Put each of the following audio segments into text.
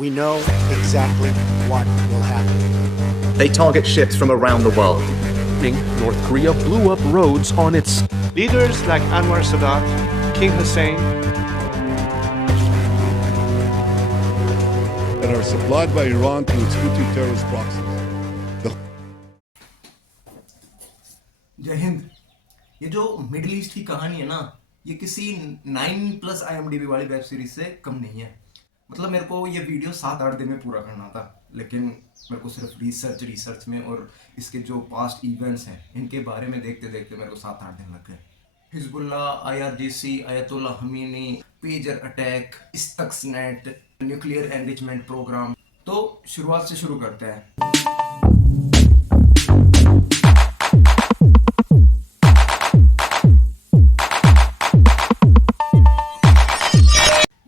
we know exactly what will happen. They target ships from around the world. North Korea blew up roads on its Leaders like Anwar Sadat, King Hussein, that are supplied by Iran to its Houthi terrorist proxies. जय हिंद। ये जो middle east की कहानी है ना, ये किसी 9+ IMDb वाली वेब सीरीज से कम नहीं है। मतलब मेरे को ये वीडियो 7-8 दिन में पूरा करना था, लेकिन मेरे को सिर्फ रिसर्च में और इसके जो पास्ट इवेंट्स हैं इनके बारे में देखते देखते मेरे को 7-8 दिन लग गए। Hezbollah, IRGC, Ayatollah Khamenei, pager attack, Stuxnet, nuclear enrichment programme. तो शुरुआत से शुरू करते हैं।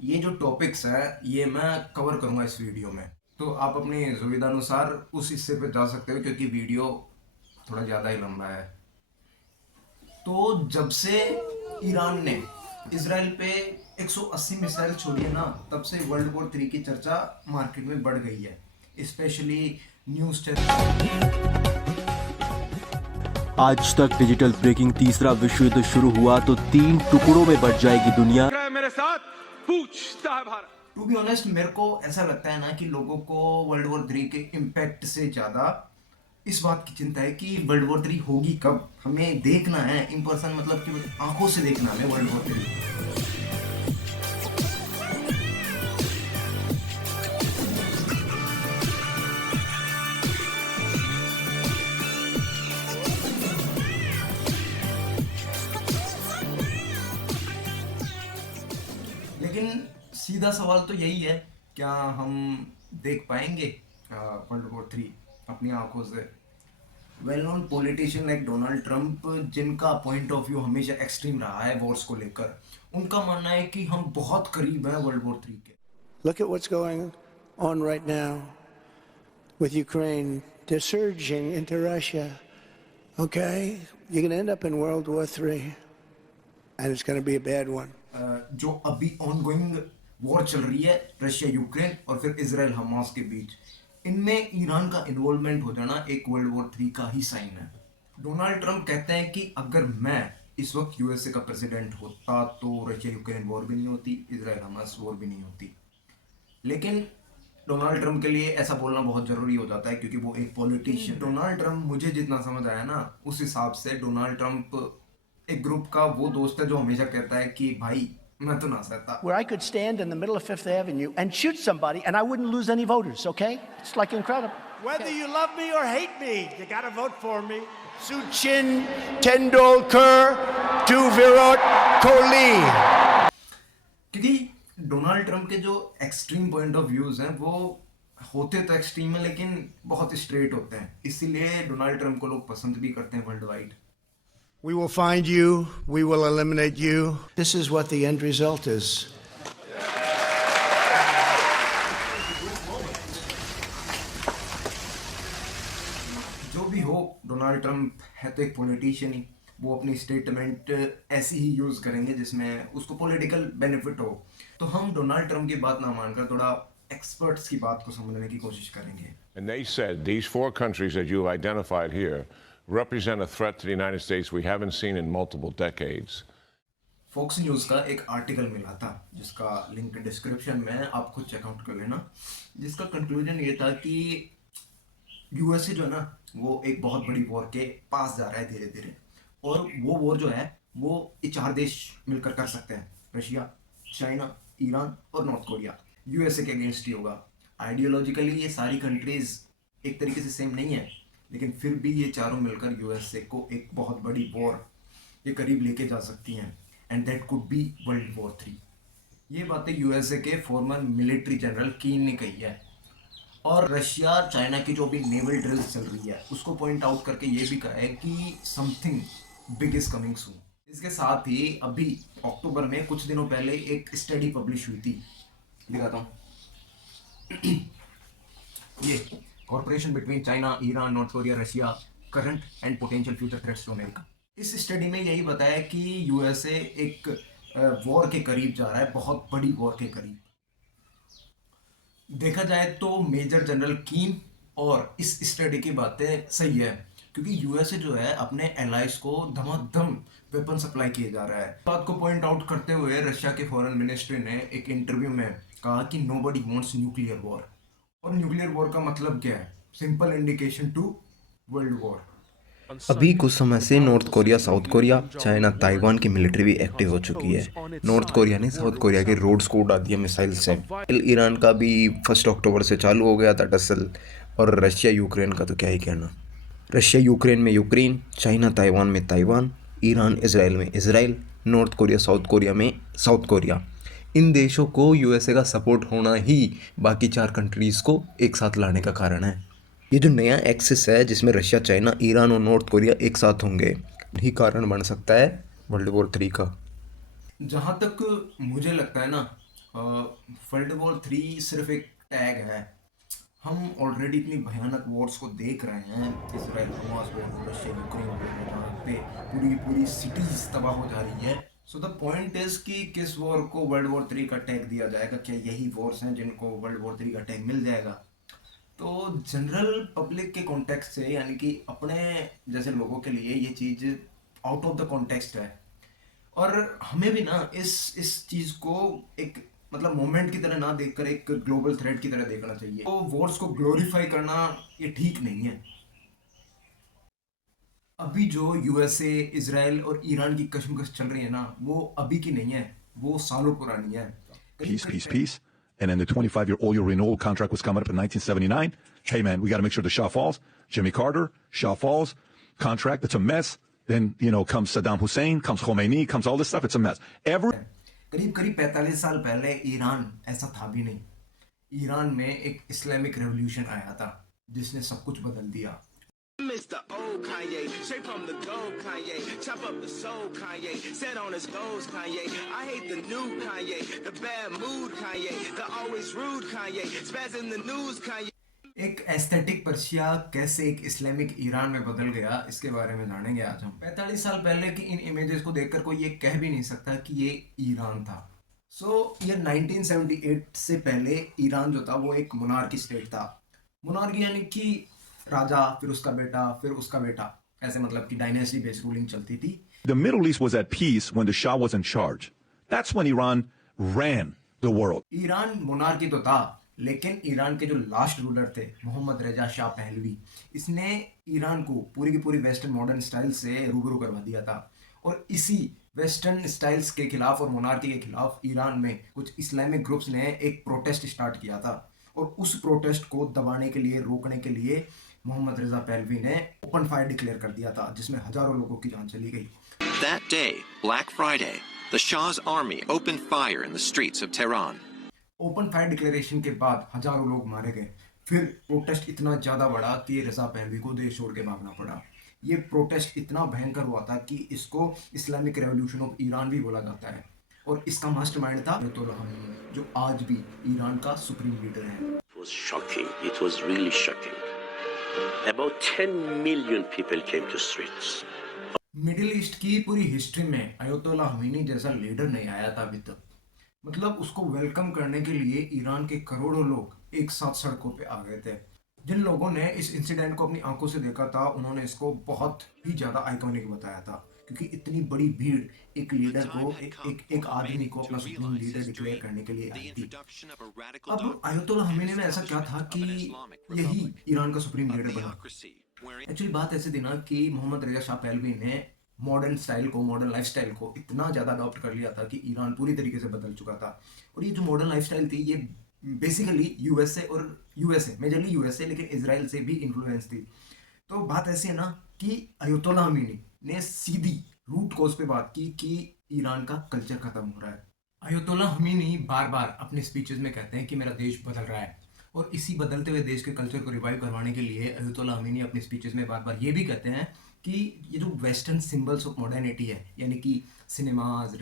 ये जो टॉपिक्स है ये मैं कवर करूंगा इस वीडियो में, तो आप अपनी सुविधानुसार उस हिस्से पे जा सकते हो क्योंकि वीडियो थोड़ा ज़्यादा ही लंबा है। तो जब से ईरान ने इजराइल पे 180 मिसाइल छोड़ी है ना, तब से वर्ल्ड वॉर 3 की चर्चा मार्केट में बढ़ गई है, स्पेशली न्यूज़ चैनल। आज तक डिजिटल ब्रेकिंग तीसरा विश्व युद्ध शुरू हुआ तो 3 टुकड़ों में बट जाएगी दुनिया। मेरे साथ पूछता है भारत। टू बी ऑनेस्ट, मेरे को ऐसा लगता है ना कि लोगों को वर्ल्ड वॉर 3 के इम्पैक्ट से ज्यादा इस बात की चिंता है कि वर्ल्ड वॉर 3 होगी कब। हमें देखना है इन पर्सन, मतलब कि आंखों से देखना है वर्ल्ड वॉर 3। लेकिन सीधा सवाल तो यही है, क्या हम देख पाएंगे वर्ल्ड वॉर 3 अपनी आंखों से? Well known politician like Donald Trump, जिनका पॉइंट ऑफ व्यू हमेशा एक्सट्रीम रहा है वॉर्स को लेकर, उनका मानना है कि हम बहुत करीब हैं वर्ल्ड वॉर 3 के। Look at what's going on right now with Ukraine. They're surging into Russia. Okay? You're going to end up in World War 3. And it's going to be a bad one. जो अभी ongoing war चल रही है Russia Ukraine और फिर Israel Hamas के बीच, इनमें Iran का इन्वॉल्वमेंट हो जाना एक वर्ल्ड वॉर 3 का ही साइन है। डोनाल्ड ट्रंप कहते हैं कि अगर मैं इस वक्त यूएसए का प्रेसिडेंट होता तो रशिया यूक्रेन वॉर भी नहीं होती, इजराइल हमास वॉर भी नहीं होती। लेकिन डोनाल्ड ट्रंप के लिए ऐसा बोलना बहुत जरूरी हो जाता है क्योंकि वो एक पॉलिटिशियन। डोनाल्ड ट्रंप, मुझे जितना समझ आया ना, उस हिसाब से डोनाल्ड ट्रंप एक ग्रुप का वो दोस्त है जो हमेशा कहता है कि भाई मैं तो ना सकता। Where I could stand in the middle of Fifth Avenue and shoot somebody and I wouldn't lose any voters, okay? It's like incredible. Whether you love me or hate me, you got to vote for me. Sachin Tendulkar to Virat Kohli. क्योंकि Donald Trump के जो extreme point of views हैं वो होते तो extreme है लेकिन बहुत स्ट्रेट होते हैं, इसीलिए डोनाल्ड ट्रंप को लोग पसंद भी करते हैं world wide. We will find you. We will eliminate you. This is what the end result is. जो भी हो, डोनाल्ड ट्रंप है तो एक पॉलिटिशियन ही। वो अपनी स्टेटमेंट ऐसी ही यूज करेंगे जिसमें उसको पॉलिटिकल बेनिफिट हो। तो हम डोनाल्ड ट्रंप की बात ना मानकर थोड़ा एक्सपर्ट्स की बात को समझने की कोशिश करेंगे। And they said these 4 countries that you identified here represent a threat to the United States we haven't seen in multiple decades. Fox News का एक आर्टिकल मिला था जिसका लिंक डिस्क्रिप्शन में है, आप खुद चेकआउट कर लेना, जिसका कंक्लूजन ये था कि यूएसए जो है ना वो एक बहुत बड़ी वॉर के पास जा रहा है धीरे धीरे, और वो वॉर जो है वो ये 4 देश मिलकर कर सकते हैं, रशिया, चाइना, ईरान और नॉर्थ कोरिया। यूएसए के अगेंस्ट ही होगा। आइडियोलॉजिकली ये सारी कंट्रीज एक तरीके से सेम नहीं है, लेकिन फिर भी ये चारों मिलकर यूएसए को एक बहुत बड़ी वॉर के करीब लेके जा सकती हैं, and that could be world war 3। ये बातें यूएसए के फॉर्मर मिलिट्री जनरल कीन ने कही है, और रशिया चाइना की जो भी नेवल ड्रिल्स चल रही है उसको पॉइंट आउट करके ये भी कहा है कि something big is coming soon. इसके साथ ही अभी अक्टूबर में कुछ दिनों पहले एक स्टडी पब्लिश हुई थी, दिखाता हूँ ये corporation between China, Iran, North Korea, Russia, current and potential future threats to America. इस स्टडी में यही बताया कि यूएसए एक वॉर के करीब जा रहा है, बहुत बड़ी वॉर के करीब। देखा जाए तो मेजर जनरल कीन और इस स्टडी की बातें सही है, क्योंकि यूएसए जो है अपने एलाइज को धमाधम वेपन सप्लाई किए जा रहा है। बात को पॉइंट आउट करते हुए रशिया के फॉरेन मिनिस्ट्री ने एक इंटरव्यू में कहा कि नोबडी वांट्स न्यूक्लियर वॉर। और न्यूक्लियर वॉर का मतलब क्या है? Simple indication to world war. अभी कुछ समय से North Korea, South Korea, China, Taiwan की मिलिट्री भी एक्टिव हो चुकी है। नॉर्थ कोरिया ने साउथ कोरिया के रोड्स को उड़ा दिया मिसाइल से। ईरान का भी 1 अक्टूबर से चालू हो गया था टसल। और रशिया यूक्रेन का तो क्या ही कहना। रशिया यूक्रेन में यूक्रेन, चाइना ताइवान में ताइवान, ईरान इसराइल में Israel, north Korea South Korea में साउथ कोरिया। इन देशों को यूएसए का सपोर्ट होना ही बाकी 4 कंट्रीज़ को एक साथ लाने का कारण है। ये जो नया एक्सिस है जिसमें रशिया, चाइना, ईरान और नॉर्थ कोरिया एक साथ होंगे, यही कारण बन सकता है वर्ल्ड वॉर 3 का। जहाँ तक मुझे लगता है ना, वर्ल्ड वॉर 3 सिर्फ एक टैग है। हम ऑलरेडी इतनी भयानक वॉर्स को देख रहे हैं, Israel Hamas war, Russia Ukraine war, जहाँ पे पूरी पूरी सिटीज तबाह हो जा रही है। सो द पॉइंट इज कि किस वॉर को वर्ल्ड वॉर 3 का टैग दिया जाएगा? क्या यही वॉर्स हैं जिनको वर्ल्ड वॉर 3 का टैग मिल जाएगा? तो जनरल पब्लिक के कॉन्टेक्स्ट से, यानी कि अपने जैसे लोगों के लिए ये चीज़ आउट ऑफ द कॉन्टेक्स्ट है। और हमें भी ना इस चीज़ को एक मतलब मोमेंट की तरह ना देखकर एक ग्लोबल थ्रेट की तरह देखना चाहिए। तो वॉर्स को ग्लोरीफाई करना ये ठीक नहीं है। अभी जो यूएसए, इजराइल और ईरान की कशमकश चल रही है ना, वो अभी की नहीं है, वो सालों पुरानी है। Peace. And then the 25-year oil renewal contract was coming up in 1979. Hey, man, we got to make sure the Shah falls. Jimmy Carter, Shah falls. Contract, it's a mess. Then, comes Saddam Hussein, comes Khomeini, comes all this stuff. It's a mess. करीब 45 साल पहले Iran ऐसा था भी नहीं। Iran में एक Islamic revolution आया था जिसने सब कुछ बदल दिया। Mr. Old Kanye, straight from the gold Kanye, chop up the soul Kanye, set on his goals Kanye. I hate the new Kanye, the bad mood Kanye, the always rude Kanye, spaz in the news Kanye. एक aesthetic Persia कैसे एक Islamic Iran में बदल गया, इसके बारे में जानेंगे आज हम। 45 साल पहले की इन इमेजेस को देखकर कोई ये कह भी नहीं सकता कि ये ईरान था। ये 1978 से पहले ईरान जो था वो एक मोनार्की स्टेट था। मोनार्की यानी कि राजा, फिर उसका बेटा, फिर उसका बेटा, ऐसे मतलब कि डायनेस्टी बेस्ड रूलिंग चलती थी। The Middle East was at peace when the Shah was in charge. That's when Iran ran the world. Iran monarchy तो था, लेकिन ईरान के जो लास्ट रूलर थे मोहम्मद रेजा शाह पहलवी, इसने ईरान को पूरी की पूरी वेस्टर्न मॉडर्न स्टाइल से रूबरू करवा दिया था। और इसी वेस्टर्न स्टाइल्स के खिलाफ और मोनार्की के खिलाफ ईरान में कुछ इस्लामिक ग्रुप्स ने एक प्रोटेस्ट स्टार्ट किया था। और उस प्रोटेस्ट को दबाने के लिए, रोकने के लिए मोहम्मद रेजा पहलवी ने ओपन फायर डिक्लेयर कर दिया था, जिसमें हजारों लोगों की जान चली गई। That day, Black Friday, the Shah's army opened fire in the streets of Tehran. Open fire declaration के बाद हजारों लोग मारे गए। फिर प्रोटेस्ट इतना ज्यादा बढ़ा कि रेजा पहलवी को देश छोड़ के भागना पड़ा। ये प्रोटेस्ट इतना भयंकर हुआ था कि इसको इस्लामिक रेवोल्यूशन ऑफ ईरान भी बोला जाता है। और इसका मास्टरमाइंड था अयतुल्लाह ख़ामेनी, जो आज भी ईरान का सुप्रीम लीडर है। It was shocking. It was really shocking. About 10 million people came to streets. Middle east की पूरी हिस्ट्री में अयतुल्लाह ख़ामेनी जैसा लीडर नहीं आया था अभी तक। मतलब उसको वेलकम करने के लिए ईरान के करोड़ों लोग एक साथ सड़कों पे आ गए थे। जिन लोगों ने इस इंसिडेंट को अपनी आंखों से देखा था, उन्होंने इसको बहुत ही ज़्यादा आइकॉनिक बताया था, क्योंकि इतनी बड़ी भीड़ एक लीडर को, एक आदमी को अपना सुप्रीम लीडर डिक्लेयर करने के लिए आई थी। अब अयतुल्लाह ख़ामेनी में ऐसा क्या था कि यही ईरान का सुप्रीम लीडर बना। एक्चुअली बात ऐसे थी ना कि मोहम्मद रेजा शाह पहलवी ने मॉडर्न स्टाइल को, मॉडर्न लाइफस्टाइल को इतना ज़्यादा अडॉप्ट कर लिया था कि ईरान पूरी तरीके से बदल चुका था। और ये जो मॉडर्न लाइफस्टाइल थी, ये बेसिकली यूएसए मेजरली यूएसए, लेकिन इजराइल से भी इन्फ्लुएंस थी। तो बात ऐसी है ना कि अयतुल्लाह ख़ामेनी ने सीधी रूट कॉज पे बात की कि ईरान का कल्चर खत्म हो रहा है। अयतुल्लाह ख़ामेनी बार बार अपने स्पीचेस में कहते हैं कि मेरा देश बदल रहा है, और इसी बदलते हुए देश के कल्चर को रिवाइव करवाने के लिए अयतुल्लाह ख़ामेनी अपने स्पीचेस में बार बार ये भी कहते हैं कि ये जो वेस्टर्न सिंबल्स ऑफ मॉडर्निटी है, यानी कि सिनेमाज,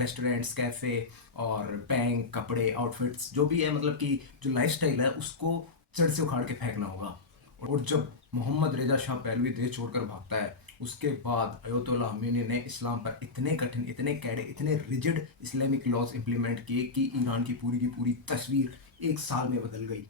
रेस्टोरेंट्स, कैफ़े और बैंक, कपड़े, आउटफिट्स, जो भी है, मतलब कि जो लाइफस्टाइल है, उसको जड़ से उखाड़ के फेंकना होगा। और जब मोहम्मद रेजा शाह पहलवी देश छोड़कर भागता है, उसके बाद अयतुल्लाह ख़ामेनी ने इस्लाम पर इतने कठिन, इतने कैड़े, इतने रिजिड इस्लामिक लॉज इम्प्लीमेंट किए कि ईरान की पूरी तस्वीर एक साल में बदल गई।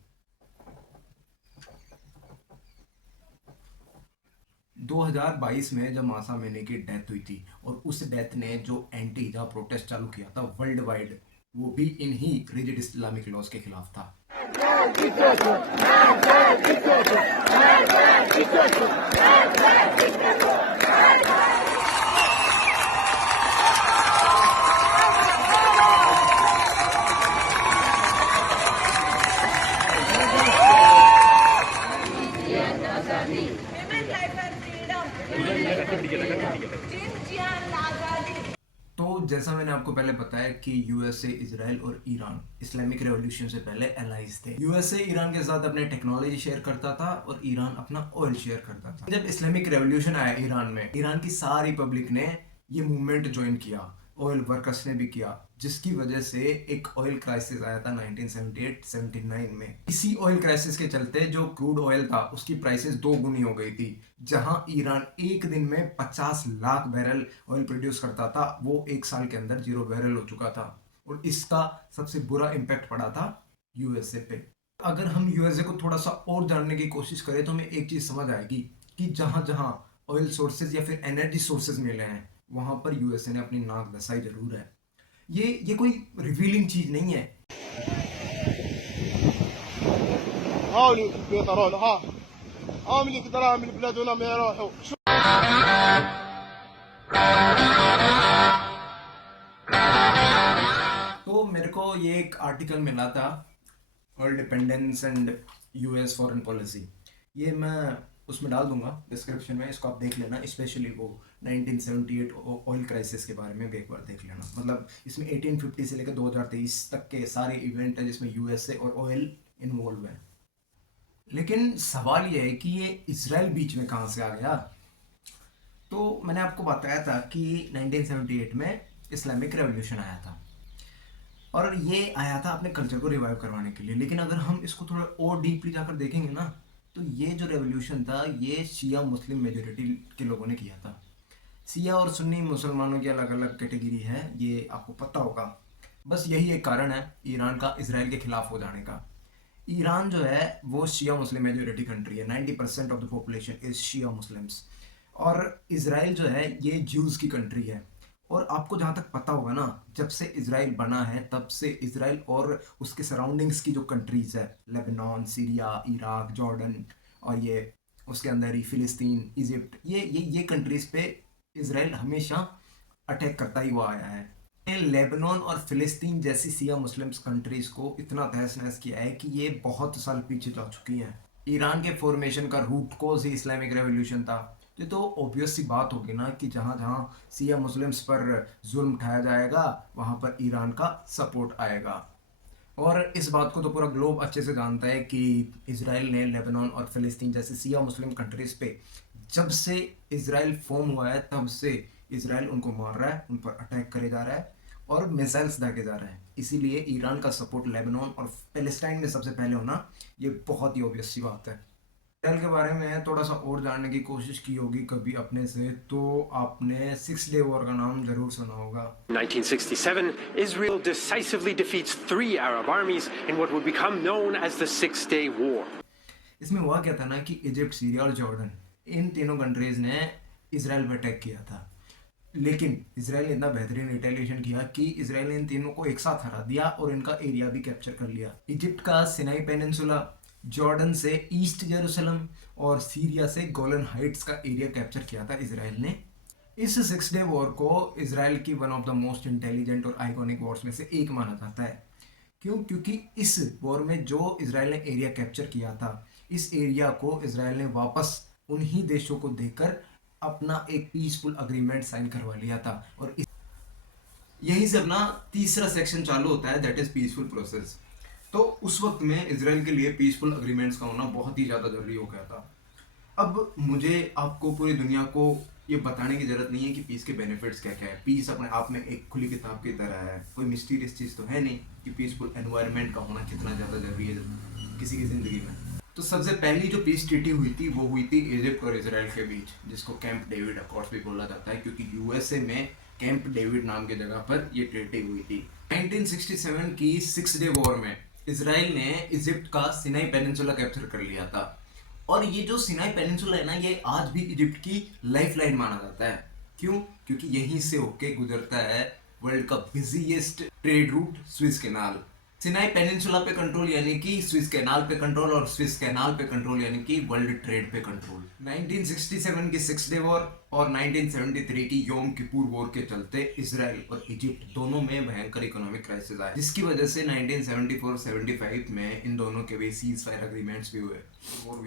2022 में जब मासा अमानी की डेथ हुई थी और उस डेथ ने जो एंटी हिजाब प्रोटेस्ट चालू किया था वर्ल्ड वाइड, वो भी इन्हीं रिजिड इस्लामिक लॉज के खिलाफ था। तो जैसा मैंने आपको पहले बताया कि यूएसए, इजराइल और ईरान इस्लामिक रेवोल्यूशन से पहले एलाइज थे। यूएसए ईरान के साथ अपने टेक्नोलॉजी शेयर करता था और ईरान अपना ऑयल शेयर करता था। जब इस्लामिक रेवोल्यूशन आया ईरान में, ईरान की सारी पब्लिक ने ये मूवमेंट ज्वाइन किया, ऑयल वर्कर्स ने भी किया, जिसकी वजह से एक ऑयल क्राइसिस आया था 1978-79 में। इसी ऑयल क्राइसिस के चलते जो क्रूड ऑयल था उसकी प्राइसेस 2 गुनी हो गई थी। जहां ईरान एक दिन में 50 लाख बैरल ऑयल प्रोड्यूस करता था, वो एक साल के अंदर 0 बैरल हो चुका था और इसका सबसे बुरा इम्पैक्ट पड़ा था यूएसए पे। अगर हम यूएसए को थोड़ा सा और जानने की कोशिश करें तो हमें एक चीज समझ आएगी कि जहां जहां ऑयल सोर्सेज या फिर एनर्जी सोर्सेज मिले हैं वहां पर यूएसए ने अपनी नाक दसाई जरूर है। ये कोई रिवीलिंग चीज नहीं है। तो मेरे को ये एक आर्टिकल मिला था, world dependence and US foreign policy. ये मैं उसमें डाल दूंगा डिस्क्रिप्शन में, इसको आप देख लेना। स्पेशली वो 1978 ऑयल क्राइसिस के बारे में भी एक बार देख लेना। मतलब इसमें 1850 से लेकर 2023 तक के सारे इवेंट है जिसमें यूएसए और ऑयल इन्वॉल्व है। लेकिन सवाल ये है कि ये इजराइल बीच में कहाँ से आ गया। तो मैंने आपको बताया था कि 1978 में इस्लामिक रेवोल्यूशन आया था और ये आया था अपने कल्चर को रिवाइव करवाने के लिए। लेकिन अगर हम इसको थोड़ा और डीपली जाकर देखेंगे ना, तो ये जो रेवोल्यूशन था ये शिया मुस्लिम मेजोरिटी के लोगों ने किया था। शिया और सुन्नी मुसलमानों की अलग अलग कैटेगरी है, ये आपको पता होगा। बस यही एक कारण है ईरान का इजराइल के खिलाफ हो जाने का। ईरान जो है वो शिया मुस्लिम मेजोरिटी कंट्री है, 90% of the population is Shia Muslims. और इजराइल जो है ये ज्यूज़ की कंट्री है। और आपको जहाँ तक पता होगा ना, जब से इजराइल बना है तब से इजराइल और उसके सराउंडिंग्स की जो कंट्रीज़ है, लेबनान, सीरिया, इराक, जॉर्डन और ये उसके अंदर ही फिलिस्तीन, इजिप्ट, ये कंट्रीज़ पे इजराइल हमेशा अटैक करता ही हुआ आया है। लेबनान और फिलिस्तीन जैसी शिया मुस्लिम्स कंट्रीज़ को इतना तहस नहस किया है कि ये बहुत साल पीछे जा चुकी हैं। ईरान के फॉर्मेशन का root cause he Islamic revolution था। तो ऑब्वियस सी बात होगी ना कि जहाँ जहाँ शिया मुस्लिम्स पर जुल्म उठाया जाएगा वहाँ पर ईरान का सपोर्ट आएगा। और इस बात को तो पूरा ग्लोब अच्छे से जानता है कि इजराइल ने लेबनान और फिलिस्तीन जैसे शिया मुस्लिम कंट्रीज़ पे जब से इजराइल फॉर्म हुआ है तब से इजराइल उनको मार रहा है, उन पर अटैक करे जा रहा है और मिसाइल्स दागे जा रहा है। इसीलिए ईरान का सपोर्ट लेबनान और पैलेस्टाइन में सबसे पहले होना ये बहुत ही ऑब्वियस सी बात है। इजराइल के बारे में थोड़ा सा और जानने की कोशिश की होगी कभी अपने से, तो आपने 6 डे वॉर का नाम जरूर सुना होगा। 1967, Israel decisively defeats 3 Arab armies in what would become known as the 6 Day War. इसमें हुआ क्या था ना कि इजिप्ट, सीरिया और जॉर्डन, इन तीनों कंट्रीज ने इजराइल पर अटैक किया था। लेकिन इजराइल ने इतना बेहतरीन रिटेलिएशन किया कि इजराइल ने इन तीनों को एक साथ हरा दिया और इनका एरिया भी कैप्चर कर लिया। इजिप्ट का सिनाई पेनिनसुला, जॉर्डन से ईस्ट जेरूसलम और सीरिया से गोलन हाइट्स का एरिया कैप्चर किया था इजराइल ने। इस 6 डे वॉर को इजराइल की one of the most intelligent और आइकॉनिक वॉर्स में से एक माना जाता है। क्यों? क्योंकि इस वॉर में जो इजराइल ने एरिया कैप्चर किया था, इस एरिया को इजराइल ने वापस उन्हीं देशों को देकर अपना एक पीसफुल अग्रीमेंट साइन करवा लिया था। और यहीं से अपना तीसरा सेक्शन चालू होता है, दैट इज पीसफुल प्रोसेस। तो उस वक्त में इजराइल के लिए पीसफुल अग्रीमेंट्स का होना बहुत ही ज़्यादा ज़रूरी हो गया था। अब मुझे आपको पूरी दुनिया को ये बताने की ज़रूरत नहीं है कि पीस के बेनिफिट्स क्या क्या है। पीस अपने आप में एक खुली किताब की तरह है, कोई मिस्टीरियस चीज़ तो है नहीं कि पीसफुल एनवायरनमेंट का होना कितना ज़्यादा ज़रूरी है किसी की ज़िंदगी में। तो सबसे पहली जो पीस ट्रीटी हुई थी वो हुई थी इजिप्ट और इजराइल के बीच, जिसको कैंप डेविड अकॉर्ड्स भी बोला जाता है, क्योंकि यूएसए में कैंप डेविड नाम की जगह पर ये ट्रीटी हुई थी। 1967 की 6 डे वॉर में इसराइल ने इजिप्ट का सिनाई पेनिनसुला कैप्चर कर लिया था। और ये जो सिनाई पेनिनसुला है ना, ये आज भी इजिप्ट की लाइफलाइन माना जाता है। क्यों? क्योंकि यहीं से होके गुजरता है वर्ल्ड का busiest trade route, Swiss canal. Sinai peninsula पे कंट्रोल यानी कि स्विस कैनाल पे कंट्रोल, और स्विस कैनाल पे कंट्रोल यानी कि वर्ल्ड ट्रेड पे कंट्रोल। 1967 की सिक्स डे वॉर और 1973 की योम किपुर वॉर के चलते इसराइल और इजिप्ट दोनों में भयंकर इकोनॉमिक क्राइसिस आया, जिसकी वजह से 1974-75 में इन दोनों के बीच सीज फायर एग्रीमेंट्स भी हुए,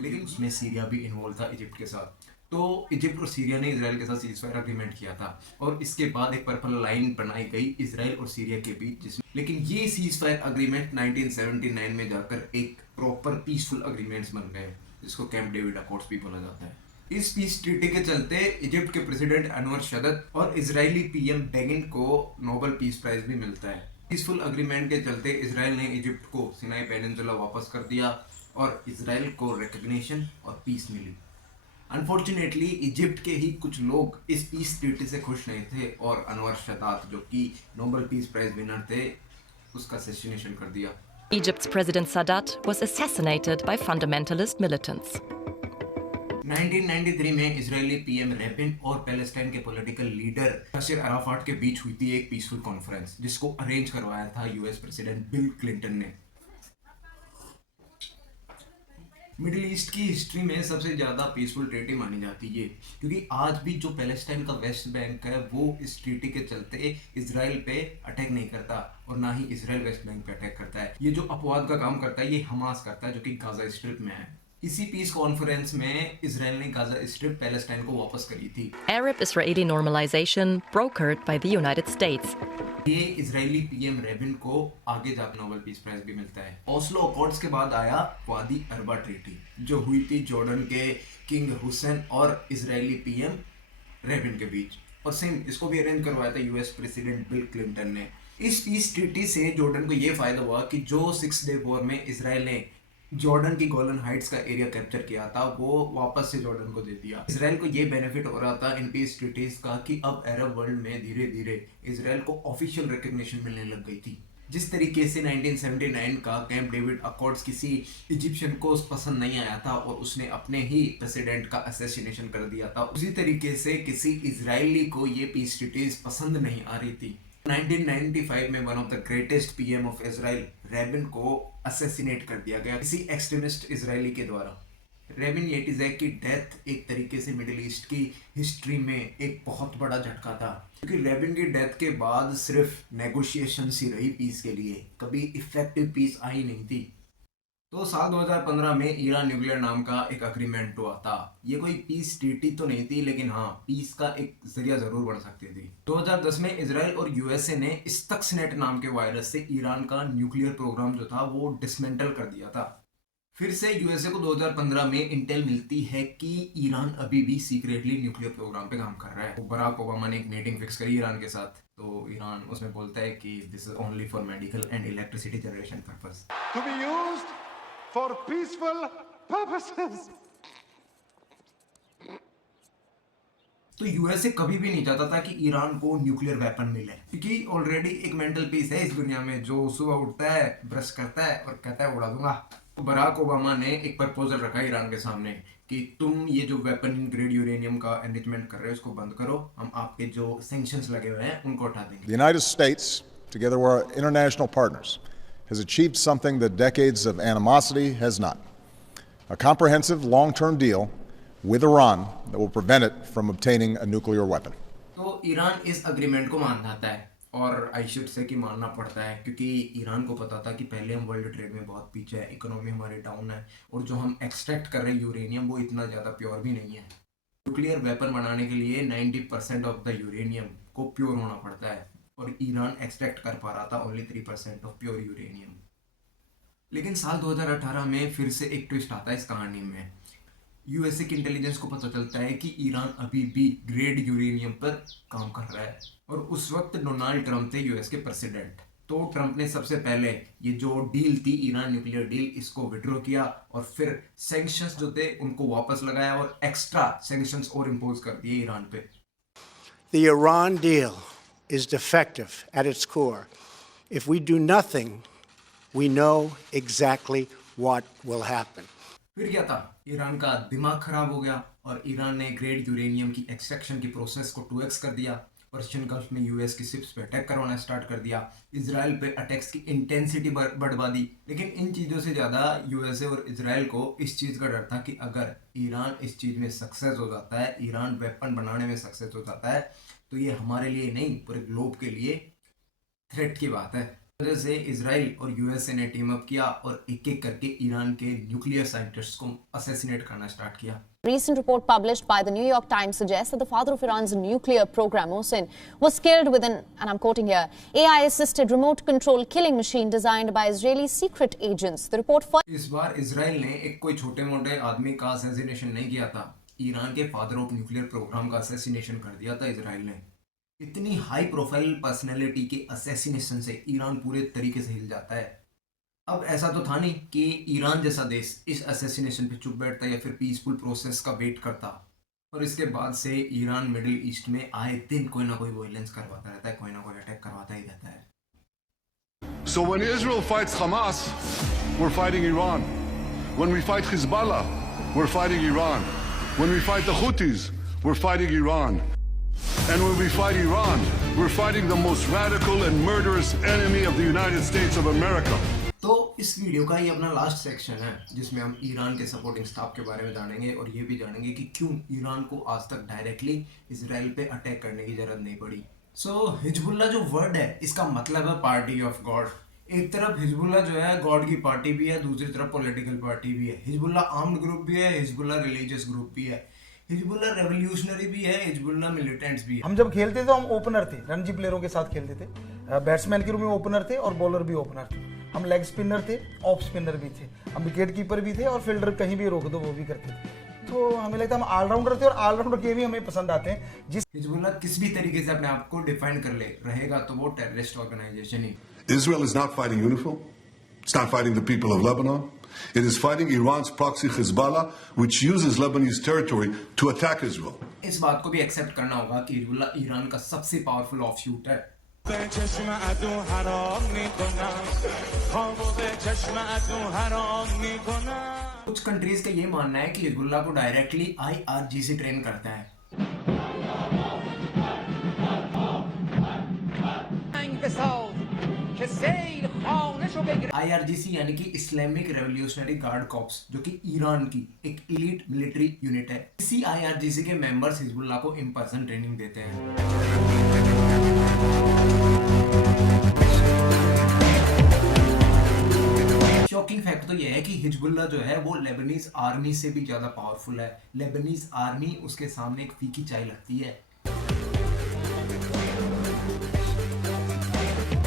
लेकिन उसमें सीरिया भी इन्वॉल्व था इजिप्ट के साथ। तो इजिप्ट और सीरिया ने इसराइल के साथ सीज फायर एग्रीमेंट किया था, और इसके बाद एक पर्पल लाइन बनाई गई इसराइल और सीरिया के बीच, जिसमें लेकिन ये सीज फायर एग्रीमेंट 1979 में जाकर एक प्रॉपर पीसफुल एग्रीमेंट्स बन गए, जिसको कैंप डेविड अकॉर्ड्स भी बोला जाता है। इस पीस ट्रीटी के चलते इजिप्ट के प्रेसिडेंट अनवर सदात और इजरायली पीएम बेगिन को नोबेल पीस प्राइज भी मिलता है। पीसफुल एग्रीमेंट के चलते इसराइल ने इजिप्ट को सिनाई पेनिनसुला वापस कर दिया, और इसराइल को रिकग्निशन और पीस मिली। अनफॉर्चुनेटली इजिप्ट के ही कुछ लोग इस पीस ट्रीटी से खुश नहीं थे, और अनवर सदात जो कि नोबेल पीस प्राइज विनर थे, उसका असैसिनेशन कर दिया। Egypt's President Sadat was assassinated by fundamentalist militants. 1993 में इजरायली पीएम रेबिन और पैलेस्टाइन के पॉलिटिकल लीडर यासिर अराफात के बीच हुई थी एक पीसफुल कॉन्फ्रेंस, जिसको अरेंज करवाया था यूएस प्रेसिडेंट बिल क्लिंटन ने। मिडिल ईस्ट की हिस्ट्री में सबसे ज्यादा पीसफुल ट्रीटी मानी जाती है, क्योंकि आज भी जो पैलेस्टाइन का वेस्ट बैंक है वो इस ट्रीटी के चलते इजराइल पे अटैक नहीं करता, और ना ही इजराइल वेस्ट बैंक पे अटैक करता है। ये जो अपवाद का काम करता है ये हमास करता है, जो कि गाजा स्ट्रिप में है। इसी पीस कॉन्फ्रेंस में इजराइल ने गाजा स्ट्रिप पैलेस्टाइन को वापस करी थी। Arab-Israeli normalization brokered by the United States. ये इजरायली पीएम रेबिन को आगे जाकर नोबेल पीस प्राइज भी मिलता है। ओस्लो अकॉर्ड्स के बाद आया वादी अरबा ट्रीटी, जो हुई थी जॉर्डन के किंग हुसैन और इजरायली पीएम रेबिन के बीच, और सेम इसको भी अरेंज करवाया था यूएस प्रेसिडेंट बिल क्लिंटन ने। इस पीस ट्रीटी से जॉर्डन को ये फायदा हुआ कि जो 6 डे वॉर में इजराइल ने जॉर्डन की गोलन हाइट्स का एरिया कैप्चर किया था, वो वापस से जॉर्डन को दे दिया। इजराइल को ये बेनिफिट हो रहा था इन पीस ट्रीटीज का कि अब अरब वर्ल्ड में धीरे धीरे इजराइल को ऑफिशियल रिकग्निशन मिलने लग गई थी। जिस तरीके से 1979 का कैंप डेविड अकॉर्ड्स किसी इजिप्शियन को पसंद नहीं आया था और उसने अपने ही प्रेसिडेंट का असैसिनेशन कर दिया था, उसी तरीके से किसी इजरायली को ये पीस ट्रीटीज पसंद नहीं आ रही थी। 1995 में one of the greatest PM of Israel रेबिन को असैसिनेट कर दिया गया किसी एक्सट्रीमिस्ट इजरायली के द्वारा। रेबिन येटिज़ैक की डेथ एक तरीके से मिडिल ईस्ट की हिस्ट्री में एक बहुत बड़ा झटका था, क्योंकि रेबिन की डेथ के बाद सिर्फ नेगोशिएशंस ही रही पीस के लिए, कभी इफेक्टिव पीस आई नहीं थी। तो साल 2015 में ईरान न्यूक्लियर नाम का एक अग्रीमेंट हुआ था। ये कोई पीस ट्रीटी तो नहीं थी, लेकिन हाँ पीस का एक जरिया जरूर बन सकती थी। 2010 में इजराइल और यूएसए ने स्टक्सनेट नाम के वायरस से ईरान का न्यूक्लियर प्रोग्राम जो था वो डिसमेंटल कर दिया था। फिर से यूएसए को 2015 में इंटेल मिलती है कि ईरान अभी भी सीक्रेटली न्यूक्लियर प्रोग्राम पे काम कर रहा है। बराक ओबामा ने एक मीटिंग फिक्स करी ईरान के साथ, तो ईरान उसमें बोलता है कि this is only for medical and electricity generation purpose, To be used for peaceful purposes. तो यूएसए कभी भी नहीं चाहता था कि ईरान को न्यूक्लियर वेपन मिले, क्योंकि ऑलरेडी एक मेंटल पीस है इस दुनिया में जो सुबह उठता है, ब्रश करता है और कहता है उड़ा दूंगा। बराक ओबामा ने एक प्रपोजल रखा ईरान के सामने कि तुम ये जो वेपन ग्रेड यूरेनियम का एनरिचमेंट कर रहे हो इसको बंद करो, हम आपके जो सैंक्शंस लगे हुए हैं उनको हटा देंगे। The United States, together with our international partners, has achieved something that decades of animosity has not. A comprehensive long-term deal with Iran that will prevent it from obtaining a nuclear weapon. तो Iran इस agreement को मान जाता है, और I should say कि मानना पड़ता है, क्योंकि ईरान को पता था कि पहले हम वर्ल्ड ट्रेड में बहुत पीछे है, इकोनॉमी हमारी डाउन है, और जो हम एक्सट्रैक्ट कर रहे हैं यूरेनियम वो इतना ज़्यादा प्योर भी नहीं है। न्यूक्लियर वेपन बनाने के लिए 90% ऑफ द यूरेनियम को प्योर होना पड़ता है, और ईरान एक्सट्रैक्ट कर पा रहा था ओनली 3% ऑफ प्योर यूरेनियम। लेकिन साल 2018 में फिर से एक ट्विस्ट आता है इस कहानी में। यूएसए की इंटेलिजेंस को पता चलता है कि ईरान अभी भी ग्रेड यूरेनियम पर काम कर रहा है, और उस वक्त डोनाल्ड ट्रंप थे यूएस के प्रेसिडेंट। तो ट्रंप ने सबसे पहले ये जो डील थी ईरान न्यूक्लियर डील, इसको विड्रॉ किया, और फिर सैंक्शंस जो थे उनको वापस लगाया और एक्स्ट्रा सैंक्शंस और इम्पोज कर दिए ईरान पे। The Iran deal is defective at its core. If we do nothing we know exactly what will happen. फिर क्या था, ईरान का दिमाग खराब हो गया और ईरान ने ग्रेड यूरेनियम की एक्सट्रैक्शन की प्रोसेस को 2x कर दिया। पर्शियन गल्फ में यूएस की शिप्स पे अटैक करवाना स्टार्ट कर दिया। इजराइल पे अटैक्स की इंटेंसिटी बढ़वा दी। लेकिन इन चीज़ों से ज़्यादा यूएसए और इजराइल को इस चीज़ का डर था कि अगर ईरान इस चीज़ में सक्सेस हो जाता है, ईरान वेपन बनाने में सक्सेस हो जाता है, तो ये हमारे लिए नहीं पूरे ग्लोब के लिए थ्रेट की बात है। वजह से इजराइल और यूएसए ने टीम अप किया और एक एक करके ईरान के न्यूक्लियर साइंटिस्ट्स को असैसिनेट करना स्टार्ट किया। Recent report published by the New York Times suggests that the father of Iran's nuclear program, Mohsen, was killed with an, and I'm quoting here, AI-assisted remote control killing machine designed by Israeli secret agents. The report इस बार Israel ने एक कोई छोटे मोटे आदमी का assassination नहीं किया था, ईरान के फादर ऑफ न्यूक्लियर प्रोग्राम का असैसिनेशन कर दिया था इजराइल ने। इतनी हाई प्रोफाइल पर्सनैलिटी के असैसिनेशन से ईरान पूरे तरीके से हिल जाता है। अब ऐसा तो था नहीं कि ईरान जैसा देश इस असैसिनेशन पे चुप बैठता या फिर पीसफुल प्रोसेस का वेट करता, और इसके बाद से ईरान मिडिल ईस्ट में आए दिन कोई ना कोई वायलेंस करवाता रहता है, कोई ना कोई अटैक करवाता ही रहता है। So when Israel fights Hamas, we're fighting Iran. When we fight Hezbollah, we're fighting Iran. When we fight the Houthis, we're fighting Iran. And when we fight Iran, we're fighting the most radical and murderous enemy of the United States of America. तो इस video का ये अपना last section है जिसमें हम Iran के supporting staff के बारे में जानेंगे और ये भी जानेंगे कि क्यों ईरान को आज तक डायरेक्टली इजराइल पे अटैक करने की जरूरत नहीं पड़ी। हिजबुल्ला जो वर्ड है इसका मतलब है पार्टी ऑफ गॉड। एक तरफ हिजबुल्ला जो है गॉड की पार्टी भी है, दूसरी तरफ पॉलिटिकल पार्टी भी है। हिजबुल्ला आर्म्ड ग्रुप भी है, हिजबुल्ला रिलीजियस ग्रुप भी है, हिजबुल्ला रेवोल्यूशनरी भी है, हिजबुल्ला मिलिटेंट्स भी है। हम जब खेलते थे तो हम ओपनर थे, रणजी प्लेयरों के साथ खेलते थे, बैट्समैन के रूप में ओपनर थे और बॉलर भी ओपनर थे। हम लेग स्पिनर थे, ऑफ स्पिनर भी थे, हम विकेट कीपर भी थे और फील्डर कहीं भी रोक दो वो भी करते थे। तो हमें लगता है हम ऑलराउंडर थे और ऑलराउंडर के भी हमें पसंद आते हैं। जिस हिजबुल्ला किस भी तरीके से अपने आप को डिफाइन कर ले रहेगा तो वो टेररिस्ट ऑर्गेनाइजेशन ही। Israel is not fighting UNIFIL. It's not fighting the people of Lebanon. It is fighting Iran's proxy Hezbollah, which uses Lebanese territory to attack Israel. इस बात को भी एक्सेप्ट करना होगा कि हिजबुल्ला ईरान का सबसे पावरफुल ऑफशूट है। कुछ कंट्रीज का ये मानना है कि हिजबुल्ला को डायरेक्टली IRGC ट्रेन करता है। IRGC यानी कि इस्लामिक रेवोल्यूशनरी गार्ड कॉर्प्स, जो कि ईरान की एक एलीट मिलिट्री यूनिट है। इसी IRGC के मेंबर्स हिजबुल्ला को इन पर्सन ट्रेनिंग देते हैं। शॉकिंग फैक्ट तो यह है कि हिजबुल्ला जो है वो लेबनीज आर्मी से भी ज्यादा पावरफुल है। लेबनीज आर्मी उसके सामने एक फीकी चाय लगती है।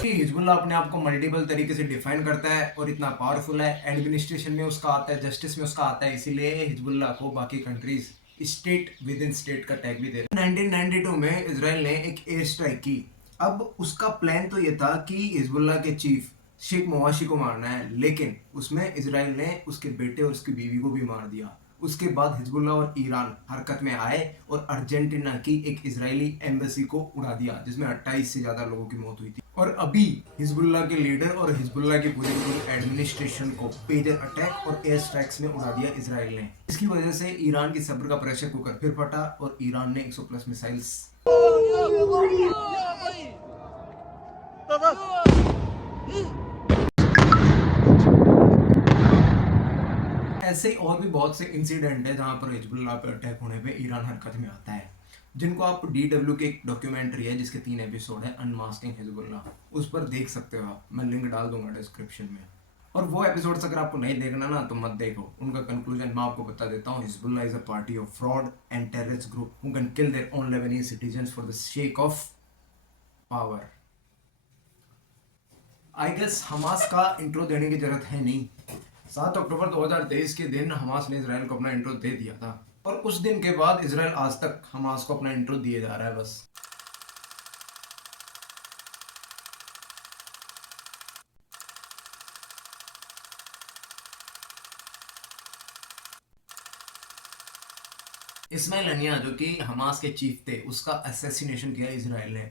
हिजबुल्ला अपने आप को मल्टीपल तरीके से डिफाइन करता है और इतना पावरफुल है, एडमिनिस्ट्रेशन में उसका आता है, जस्टिस में उसका आता है, इसीलिए हिजबुल्ला को बाकी countries state with in state का टैग भी दे रहे हैं। 1992 में इजराइल ने एक एयर स्ट्राइक की। अब उसका प्लान तो ये था कि हिजबुल्ला के चीफ शेख मवाशी को मारना है, लेकिन उसमें इजराइल ने उसके बेटे और उसकी बीवी को भी मार दिया। उसके बाद हिजबुल्ला और ईरान हरकत में आए और अर्जेंटीना की एक इजरायली एम्बेसी को उड़ा दिया, जिसमें 28 से ज्यादा लोगों की मौत हुई थी। और अभी हिजबुल्ला के लीडर और हिजबुल्ला की पूरी एडमिनिस्ट्रेशन को पेजर अटैक और एयर स्ट्राइक्स में उड़ा दिया इजराइल ने। इसकी वजह से ईरान की सब्र का प्रेशर कुकर फिर फटा और ईरान ने 100+ मिसाइल्स ऐसे और भी बहुत से इंसिडेंट है जहां पर हिजबुल्लाह पे अटैक होने पे ईरान हरकत में आता है, जिनको आप DW के एक डॉक्यूमेंट्री है जिसके 3 एपिसोड है, अनमास्किंग हिजबुल्लाह, उस पर देख सकते हो आप। मैं लिंक डाल दूंगा डिस्क्रिप्शन में। और वो एपिसोड्स अगर आपको नहीं देखना ना तो मत देखो। उनका कंक्लूजन मैं आपको बता देता हूँ। Hezbollah is a party of fraud and terrorist group who can kill their own Lebanese citizens for the sake of power. I guess Hamas का इंट्रो देने की जरूरत है नहीं। 7 अक्टूबर 2023 के दिन हमास ने इजराइल को अपना इंट्रो दे दिया था और उस दिन के बाद इजराइल आज तक हमास को अपना इंट्रो दिए जा रहा है बस। इस्माइल हनिया जो कि हमास के चीफ थे, उसका असैसिनेशन किया इजराइल ने।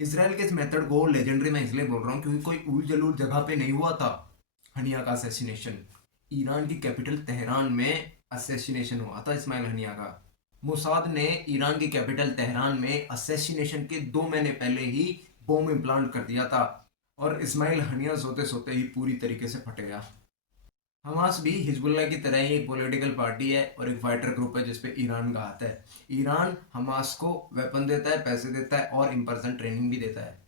इसराइल के इस मेथड को लेजेंडरी मैं इसलिए बोल रहा हूँ क्योंकि कोई उल जलूल जगह पे नहीं हुआ था हनिया का असैसिनेशन। ईरान की कैपिटल तेहरान में असैसिनेशन हुआ था इस्माइल हनिया का। मोसाद ने ईरान की कैपिटल तेहरान में असैसिनेशन के 2 महीने पहले ही बॉम्ब इम्प्लांट कर दिया था और इस्माइल हनिया सोते सोते ही पूरी तरीके से फट गया। हमास भी हिजबुल्लाह की तरह ही एक पॉलिटिकल पार्टी है और एक फाइटर ग्रुप है जिसपे ईरान का हाथ है। ईरान हमास को वेपन देता है, पैसे देता है और इन पर्सन ट्रेनिंग भी देता है।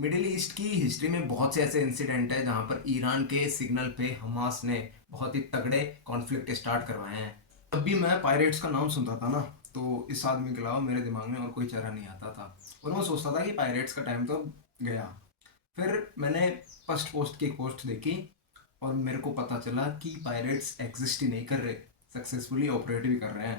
मिडिल ईस्ट की हिस्ट्री में बहुत से ऐसे इंसिडेंट है जहां पर ईरान के सिग्नल पे हमास ने बहुत ही तगड़े कॉन्फ्लिक्ट स्टार्ट करवाए हैं। जब भी मैं पायरेट्स का नाम सुनता था ना तो इस आदमी के अलावा मेरे दिमाग में और कोई चेहरा नहीं आता था और मैं सोचता था कि पायरेट्स का टाइम तो गया। फिर मैंने फर्स्ट पोस्ट की एक पोस्ट देखी और मेरे को पता चला कि पायरेट्स एग्जिस्ट ही नहीं कर रहे, सक्सेसफुली ऑपरेट भी कर रहे हैं।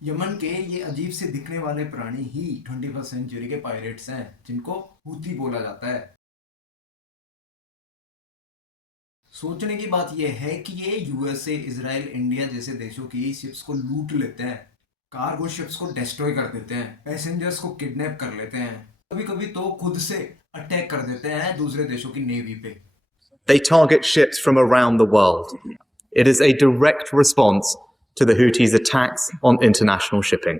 यमन के ये अजीब से दिखने वाले प्राणी ही 21st सेंचुरी के पायरेट्स हैं जिनको हूती बोला जाता है। सोचने की बात यह है कि ये यूएसए, इजराइल, इंडिया जैसे देशों की शिप्स को लूट लेते हैं, कार्गो शिप्स को डिस्ट्रॉय कर देते हैं, पैसेंजर्स को किडनैप कर लेते हैं, कभी कभी तो खुद से अटैक कर देते हैं दूसरे देशों की नेवी पे। They target ships from around the world. It is a direct response to the Houthis' attacks on international shipping.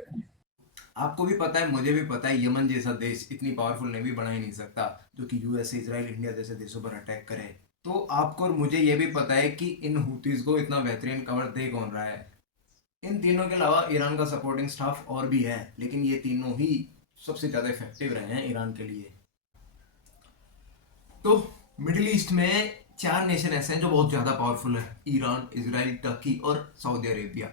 आपको भी पता है, मुझे भी पता है, यमन जैसा देश इतनी पावरफुल नेवी बना ही नहीं सकता जो कि यूएसए, इजराइल, इंडिया जैसे देशों पर अटैक करे। तो आपको और मुझे ये भी पता है कि इन हूतीज को इतना बेहतरीन कवर दे कौन रहा है। इन तीनों के अलावा ईरान का सपोर्टिंग स्टाफ और भी है, लेकिन ये तीनों ही सबसे ज़्यादा इफेक्टिव रहे हैं ईरान के लिए। तो मिडिल ईस्ट में 4 नेशन ऐसे हैं जो बहुत ज़्यादा पावरफुल है: ईरान, इजराइल, टर्की और सऊदी अरेबिया।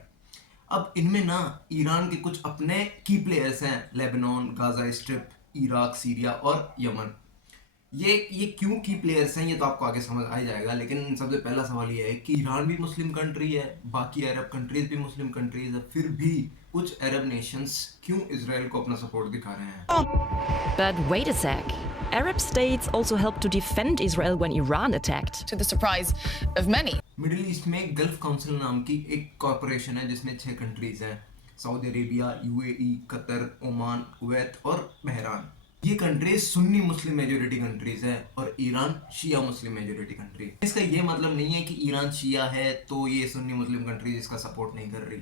अब इनमें ना ईरान के कुछ अपने की प्लेयर्स हैं: Lebanon, Gaza strip, Iraq, Syria और यमन। ये क्यों की प्लेयर्स हैं ये तो आपको आगे समझ आ जाएगा, लेकिन सबसे पहला सवाल ये है कि ईरान भी मुस्लिम कंट्री है, बाकी अरब कंट्रीज भी मुस्लिम कंट्रीज है, फिर भी कुछ अरब नेशंस क्यों इजराइल को अपना सपोर्ट दिखा रहे हैं? But wait a sec. Arab states also helped to defend Israel when Iran attacked. To the surprise of many. Middle east में गल्फ काउंसिल नाम की एक कॉरपोरेशन है जिसमें 6 कंट्रीज हैं: Saudi Arabia, UAE, Qatar, Oman, Kuwait और बहरान। ये countries Sunni Muslim majority countries हैं और ईरान शिया मुस्लिम मेजोरिटी कंट्री। इसका ये मतलब नहीं है कि ईरान शिया है तो ये सुन्नी मुस्लिम कंट्रीज इसका सपोर्ट नहीं कर रही।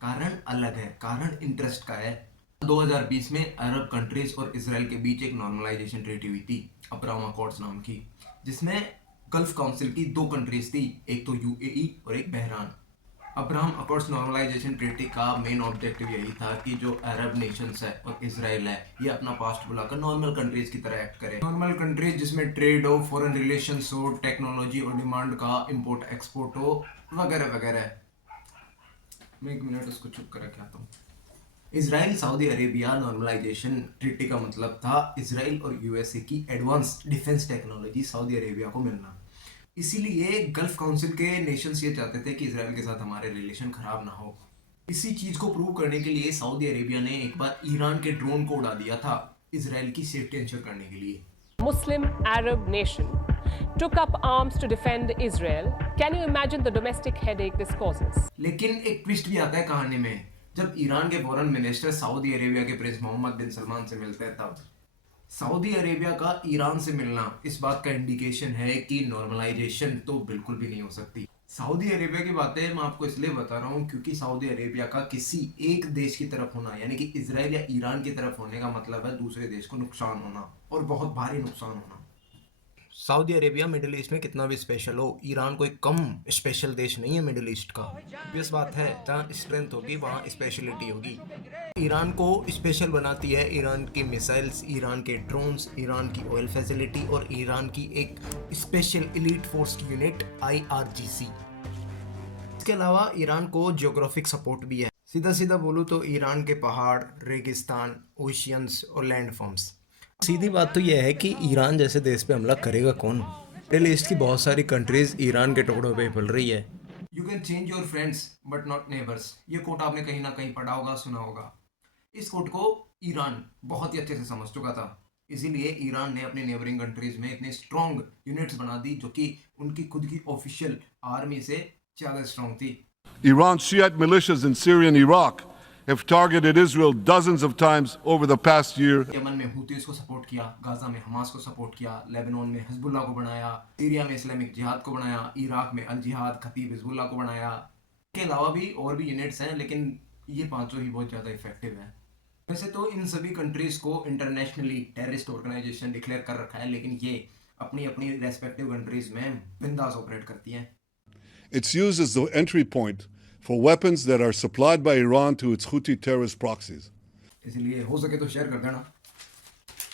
कारण अलग है, कारण इंटरेस्ट का है। 2020 में अरब कंट्रीज और इजराइल के बीच एक नॉर्मलाइजेशन ट्रीटी हुई थी, अब्राहम अकॉर्ड्स नाम की, जिसमें गल्फ काउंसिल की 2 कंट्रीज थी, एक तो यूएई और एक बहरान। अब्राहम अकॉर्ड्स नॉर्मलाइजेशन ट्रीटी का मेन ऑब्जेक्टिव यही था कि जो अरब नेशंस है और इजराइल है ये अपना पास्ट बुलाकर नॉर्मल कंट्रीज की तरह एक्ट करे। नॉर्मल कंट्रीज जिसमें ट्रेड हो, फॉरेन रिलेशंस हो, टेक्नोलॉजी और डिमांड का इंपोर्ट एक्सपोर्ट हो, वगैरह वगैरह। मैं 1 मिनट उसको चुप कर रखा हूँ। Israel Saudi Arabia normalisation treaty का मतलब था इजराइल और यूएसए की advance defence technology Saudi Arabia को मिलना। इसीलिए गल्फ काउंसिल के नेशंस ये चाहते थे कि इजराइल के साथ हमारे रिलेशन खराब ना हो। इसी चीज को प्रूव करने के लिए सऊदी अरेबिया ने एक बार ईरान के ड्रोन को उड़ा दिया था इजराइल की सेफ्टी इंश्योर करने के लिए। Muslim Arab nation took up arms to defend Israel. Can you imagine the domestic headache this causes? लेकिन एक ट्विस्ट भी आता है कहानी में। जब ईरान के फॉरेन मिनिस्टर सऊदी अरेबिया के प्रिंस मोहम्मद बिन सलमान से मिलते हैं तब सऊदी अरेबिया का ईरान से मिलना इस बात का इंडिकेशन है कि नॉर्मलाइजेशन तो बिल्कुल भी नहीं हो सकती। सऊदी अरेबिया की बातें मैं आपको इसलिए बता रहा हूँ क्योंकि सऊदी अरेबिया का किसी एक देश की तरफ होना, यानी कि इजराइल या ईरान की तरफ होने का मतलब है दूसरे देश को नुकसान होना, और बहुत भारी नुकसान होना। सऊदी अरेबिया मिडिल ईस्ट में कितना भी स्पेशल हो, ईरान कोई कम स्पेशल देश नहीं है मिडिल ईस्ट का। इस बात है, जहाँ स्ट्रेंथ होगी वहाँ स्पेशलिटी होगी। ईरान को स्पेशल बनाती है ईरान की मिसाइल्स, ईरान के ड्रोन्स, ईरान की ऑयल फैसिलिटी और ईरान की एक special elite force unit IRGC। इसके अलावा ईरान को जियोग्राफिक सपोर्ट भी है। सीधा सीधा बोलूँ तो ईरान के पहाड़, रेगिस्तान, ओशियंस और लैंड फॉर्म्स। सीधी बात तो यह है कि ईरान जैसे देश पे हमला करेगा कौन? मिडिल ईस्ट की बहुत सारी कंट्रीज ईरान के टुकड़ों पे पल रही है। You can change your friends but not neighbours. ये कोट आपने कहीं ना कहीं पढ़ा होगा, सुना होगा। इस कोट को ईरान बहुत ही अच्छे से समझ चुका था। इसीलिए ईरान ने अपने नेबरिंग कंट्रीज में इतने स्ट्रॉन्ग यूनिट्स बना दी जो कि उनकी खुद की ऑफिशियल आर्मी से ज़्यादा स्ट्रॉन्ग थी। Iran's Shiite militias in Syria and Iraq have targeted Israel dozens of times over the past year. Yemen में हुतीस को सपोर्ट किया, गाजा में हमास को सपोर्ट किया, लेबनान में हिजबुल्लाह को बनाया, सीरिया में इस्लामिक जिहाद को बनाया, इराक में अल जिहाद खतीब हिजबुल्लाह को बनाया। के अलावा भी और भी यूनिट्स हैं, लेकिन ये पांचों ही बहुत ज़्यादा इफेक्टिव हैं। वैसे तो इन सभी कंट्रीज को इंटरनेशनली टेररिस्ट ऑर्गेनाइजेशन डिक्लेयर कर रखा है, लेकिन ये अपनी अपनी रेस्पेक्टिव कंट्रीज में बिंदास ऑपरेट करती हैं। It's used as the entry point for weapons that are supplied by Iran to its Houthi terrorist proxies. इसलिए हो सके तो शेयर कर देना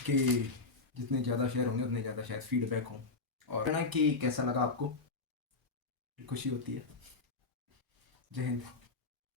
कि जितने ज़्यादा शेयर होंगे उतने ज़्यादा शायद फीडबैक हो, और कहना कि कैसा लगा आपको, खुशी होती है। जय हिंद।